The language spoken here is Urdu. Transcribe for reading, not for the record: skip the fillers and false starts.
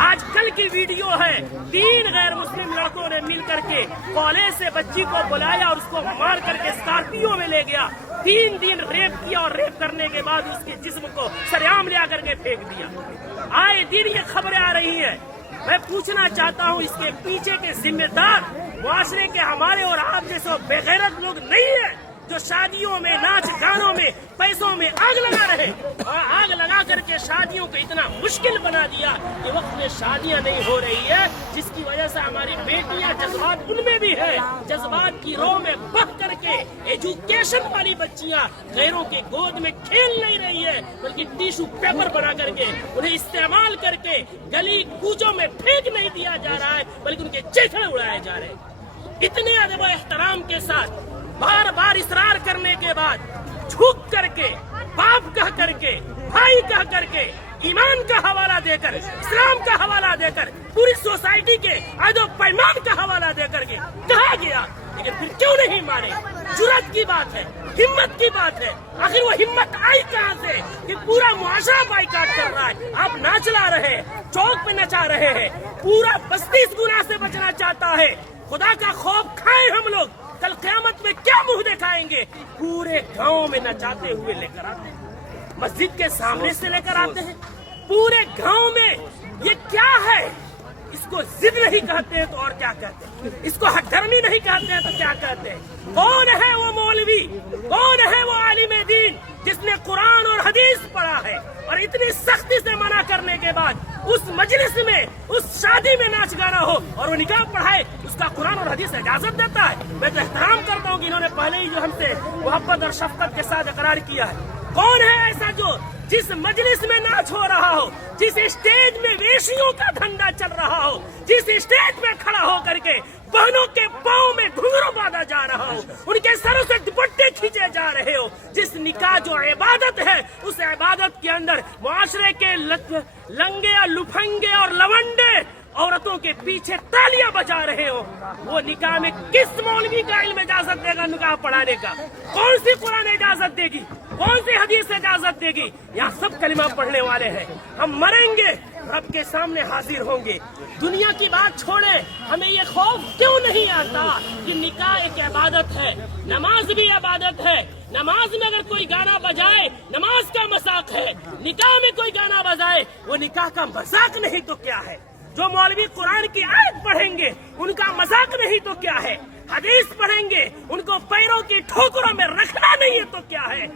آج کل کی ویڈیو ہے، 3 غیر مسلم لڑکوں نے مل کر کے کالج سے بچی کو بلایا اور اس کو مار کر کے اسکارپیو میں لے گیا، 3 دن ریپ کیا اور ریپ کرنے کے بعد اس کے جسم کو سریعام لے کر کے پھینک دیا۔ آئے دن یہ خبریں آ رہی ہیں۔ میں پوچھنا چاہتا ہوں، اس کے پیچھے کے ذمہ دار معاشرے کے ہمارے اور آپ جیسے بے غیرت لوگ نہیں ہیں جو شادیوں میں، ناچ گانوں میں، پیسوں میں آگ لگا رہے، آگ لگا کر کے شادیوں کو اتنا مشکل بنا دیا کہ وقت میں شادیاں نہیں ہو رہی ہے، جس کی وجہ سے ہماری بیٹیاں، جذبات ان میں بھی ہے، جذبات کی رو میں بہ کر کے ایجوکیشن والی بچیاں غیروں کے گود میں کھیل نہیں رہی ہے، بلکہ ٹیشو پیپر بنا کر کے انہیں استعمال کر کے گلی کوچوں میں پھینک نہیں دیا جا رہا ہے، بلکہ ان کے چیخڑے اڑائے جا رہے ہیں۔ اتنے ادب و احترام کے ساتھ بار بار اصرار کرنے کے بعد جھک کر کے، باپ کہہ کر کے، بھائی کہہ کر کے، ایمان کا حوالہ دے کر، اسلام کا حوالہ دے کر، پوری سوسائٹی کے عہد و پیمان کا حوالہ دے کر کے کہا گیا، لیکن پھر کیوں نہیں مانے؟ جرأت کی بات ہے، ہمت کی بات ہے۔ آخر وہ ہمت آئی کہاں سے کہ پورا معاشرہ بائیکاٹ کر رہا ہے، آپ ناچ لا رہے ہیں، چوک پہ نچا رہے ہیں، پورا بستی اس گناہ سے بچنا چاہتا ہے۔ خدا کا خوف کھائیں ہم لوگ، کل قیامت میں کیا منہ دکھائیں گے؟ پورے گاؤں میں نچاتے ہوئے لے کر آتے ہیں، مسجد کے سامنے سے لے کر آتے ہیں، پورے گاؤں میں۔ یہ کیا ہے؟ اس کو ضد نہیں کہتے ہیں تو اور کیا کہتے ہیں؟ اس کو حق درمی نہیں کہتے ہیں تو کیا کہتے ہیں؟ کون ہے وہ مولوی، کون ہے وہ عالم دین جس نے قرآن اور حدیث پڑھا ہے اور اتنی سختی سے منع کرنے کے بعد اس مجلس میں، اس شادی میں ناچ گانا ہو اور وہ نکاح پڑھائے، اس کا قرآن اور حدیث اجازت دیتا ہے؟ میں تو احترام کرتا ہوں کہ انہوں نے پہلے ہی جو ہم سے محبت اور شفقت کے ساتھ اقرار کیا ہے۔ کون ہے ایسا جو جس مجلس میں ناچ ہو رہا ہو، جس اسٹیج میں ویشیوں کا دھندا چل رہا ہو، جس اسٹیج میں کھڑا ہو کر کے بہنوں کے پاؤں میں گھنگرو باندھا جا رہا ہو، ان کے سروں سے دوپٹے کھینچے جا رہے ہو، جس نکاح جو عبادت ہے اس عبادت کے اندر معاشرے کے لنگے اور لفنگے اور لونڈے عورتوں کے پیچھے تالیاں بجا رہے ہو، وہ نکاح میں کس مولوی کا علم اجازت دے گا نکاح پڑھانے کا؟ کون سی قرآن اجازت دے گی؟ کون سی حدیث اجازت دے گی؟ یہاں سب کلمہ پڑھنے والے ہیں، ہم مریں گے، رب کے سامنے حاضر ہوں گے۔ دنیا کی بات چھوڑے، ہمیں یہ خوف کیوں نہیں آتا کہ نکاح ایک عبادت ہے، نماز بھی عبادت ہے، نماز میں اگر کوئی گانا بجائے نماز کا مذاق ہے، نکاح میں کوئی گانا بجائے وہ نکاح کا مذاق نہیں تو کیا ہے؟ جو مولوی قرآن کی آیت پڑھیں گے ان کا مذاق نہیں تو کیا ہے؟ حدیث پڑھیں گے ان کو پیروں کی ٹھوکروں میں رکھنا نہیں ہے تو کیا ہے؟